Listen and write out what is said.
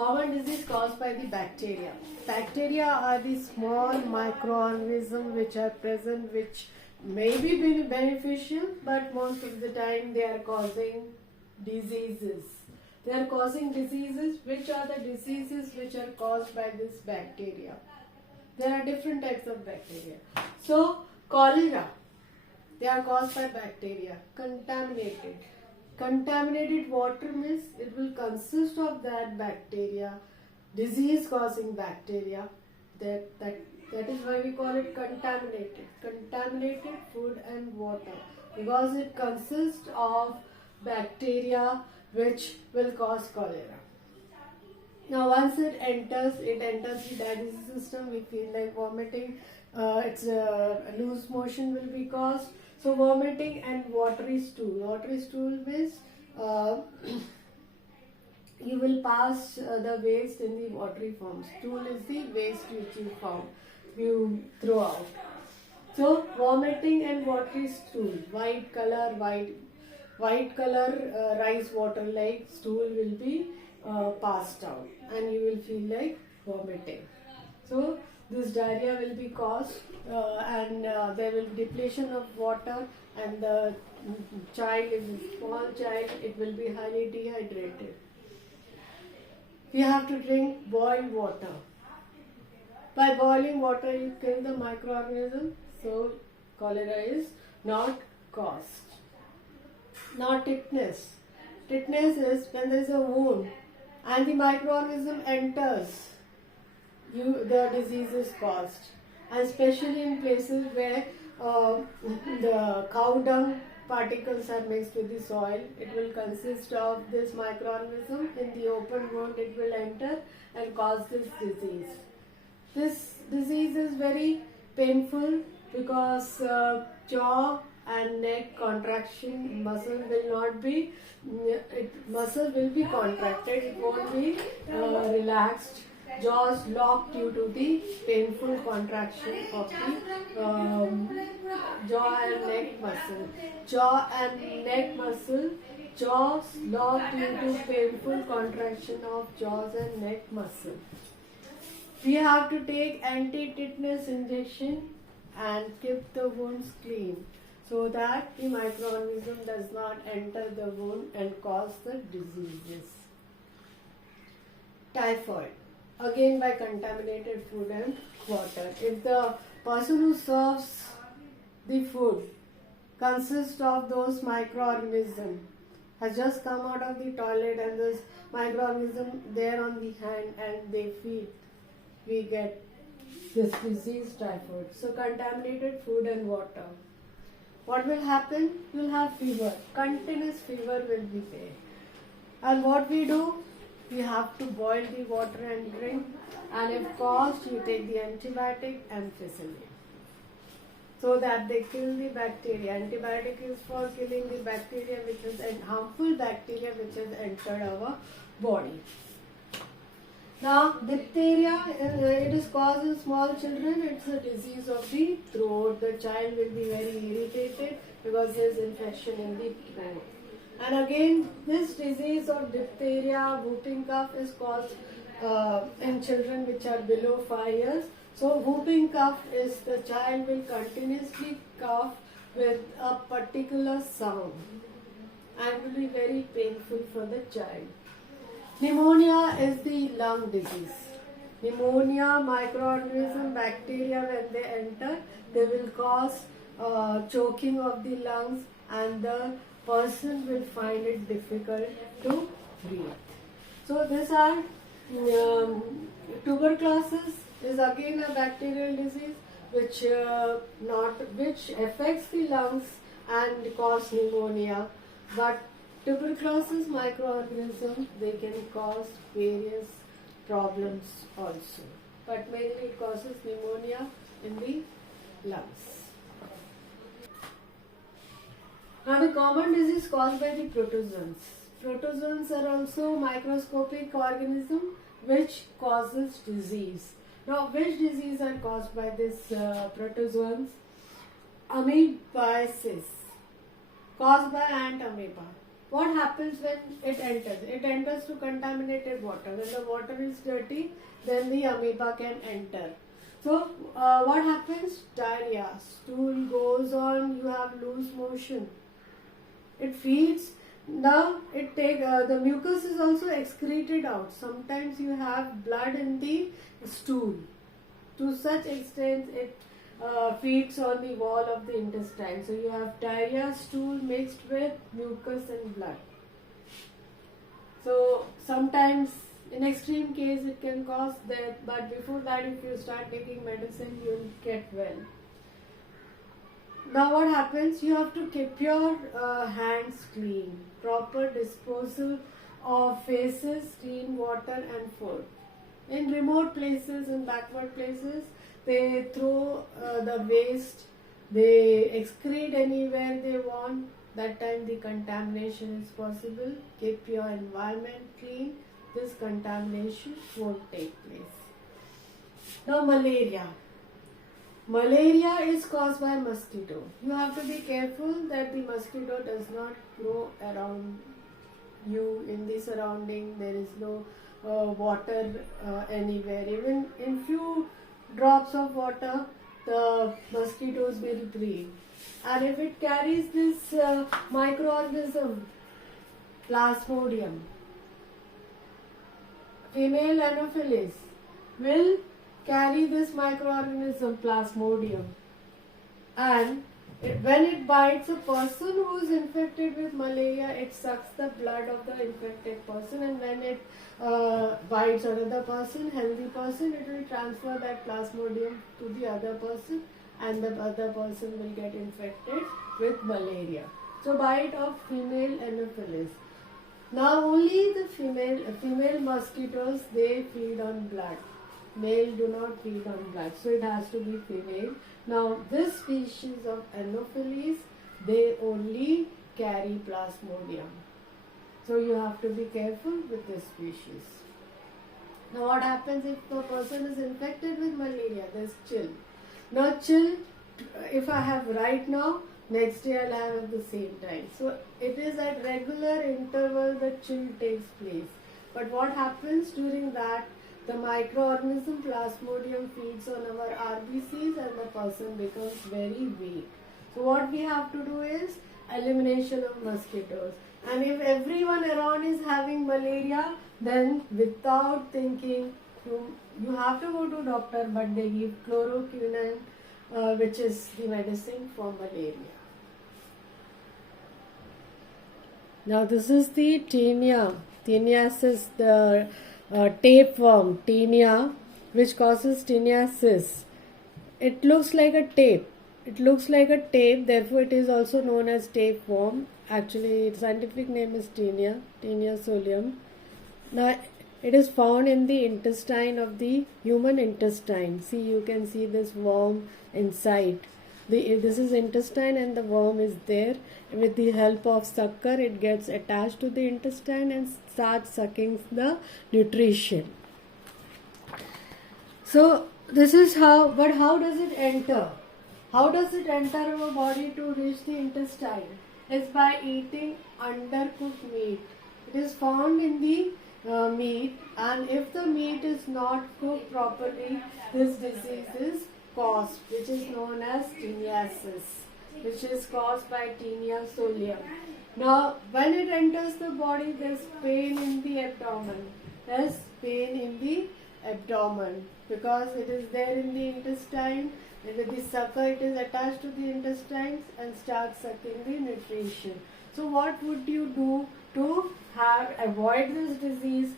Common disease caused by the bacteria. Bacteria are the small microorganisms which are present, which may be beneficial, but most of the time they are causing diseases. They are causing diseases. Which are the diseases which are caused by this bacteria? There are different types of bacteria. So, cholera, they are caused by bacteria. Contaminated water means it will consist of that bacteria, disease causing bacteria. That is why we call it contaminated. Contaminated food and water, because it consists of bacteria which will cause cholera. Now once it enters the digestive system, we feel like vomiting, it's loose motion will be caused. So vomiting and watery stool. Watery stool means you will pass the waste in the watery form. Stool is the waste which you throw out. So vomiting and watery stool, white color rice water like stool will be passed out, and you will feel like vomiting. So this diarrhea will be caused, and there will be depletion of water, and the child, if a small child, it will be highly dehydrated. We have to drink boiled water. By boiling water, you kill the microorganism, so cholera is not caused. Now tetanus. Tetanus is when there is a wound and the microorganism enters, the disease is caused. And especially in places where the cow dung particles are mixed with the soil, it will consist of this microorganism. In the open wound, it will enter and cause this disease. This disease is very painful because jaw and neck contraction, muscle will be contracted, it won't be relaxed. Jaws locked due to the painful contraction of the jaw and neck muscle. Jaws locked due to painful contraction of jaws and neck muscle. We have to take anti-tetanus injection and keep the wounds clean, so that the microorganism does not enter the wound and cause the diseases. Typhoid, again by contaminated food and water. If the person who serves the food consists of those microorganisms, has just come out of the toilet and this microorganism there on the hand and they feed, we get this disease, typhoid. So contaminated food and water. What will happen? You will have fever. Continuous fever will be there. And what we do? We have to boil the water and drink. And if caused, you take the antibiotic, ampicillin, so that they kill the bacteria. Antibiotic is for killing the bacteria which is harmful bacteria which has entered our body. Now, diphtheria, it is caused in small children. It's a disease of the throat. The child will be very irritated because there is infection in the throat. And again, this disease of diphtheria, whooping cough is caused in children which are below 5 years. So, whooping cough is the child will continuously cough with a particular sound and it will be very painful for the child. Pneumonia is the lung disease. Pneumonia, microorganism, bacteria, when they enter, they will cause choking of the lungs and the person will find it difficult to breathe. So these are tuberculosis is again a bacterial disease which affects the lungs and cause pneumonia. But tuberculosis microorganisms, they can cause various problems also. But mainly it causes pneumonia in the lungs. Now the common disease caused by the protozoans. Protozoans are also microscopic organism which causes disease. Now which disease are caused by this protozoans? Amoebiasis, caused by ant amoeba. what happens when it enters? It enters through contaminated water. When the water is dirty, then the amoeba can enter. So what happens? Diarrhea. Stool goes on, you have loose motion. It feeds. Now the mucus is also excreted out. Sometimes you have blood in the stool. To such extent it feeds on the wall of the intestine. So you have diarrhea, stool mixed with mucus and blood. So sometimes in extreme case it can cause death, but before that if you start taking medicine you will get well. Now what happens? You have to keep your hands clean. Proper disposal of faces, clean water and food. In remote places, in backward places, they throw the waste, they excrete anywhere they want. That time the contamination is possible. Keep your environment clean. This contamination won't take place. Now malaria. Malaria is caused by mosquito. You have to be careful that the mosquito does not grow around you in the surrounding. There is no water anywhere. Even in few drops of water, the mosquitoes will breed. And if it carries this microorganism, Plasmodium, female Anopheles will carry this microorganism Plasmodium, and when it bites a person who is infected with malaria, it sucks the blood of the infected person, and when it bites another person, healthy person, it will transfer that Plasmodium to the other person, and the other person will get infected with malaria. So bite of female Anopheles. Now only the female mosquitoes, they feed on blood. Male do not feed on blood, so it has to be female. Now this species of Anopheles, they only carry Plasmodium. So you have to be careful with this species. Now what happens if a person is infected with malaria? There's chill. Now chill, if I have right now, next day I'll have at the same time. So it is at regular interval that chill takes place. But what happens during that? The microorganism Plasmodium feeds on our RBCs and the person becomes very weak. So what we have to do is elimination of mosquitoes. And if everyone around is having malaria, then without thinking, you have to go to doctor, but they give chloroquine, which is the medicine for malaria. Now this is the tinea. Teniasis, the tapeworm, tinea, which causes teniasis. It looks like a tape. Therefore it is also known as tapeworm. Actually, its scientific name is tinea, Tinea solium. Now, it is found in the intestine of the human intestine. See, you can see this worm inside. This is intestine and the worm is there. With the help of sucker, it gets attached to the intestine and starts sucking the nutrition. So, this is how, but how does it enter? How does it enter our body to reach the intestine? It's by eating undercooked meat. It is found in the meat, and if the meat is not cooked properly, this disease is caused, which is known as teniasis, which is caused by Tinea solium. Now, when it enters the body, there's pain in the abdomen. There's pain in the abdomen because it is there in the intestine. And with the sucker, it is attached to the intestines and starts sucking the nutrition. So what would you do to avoid this disease?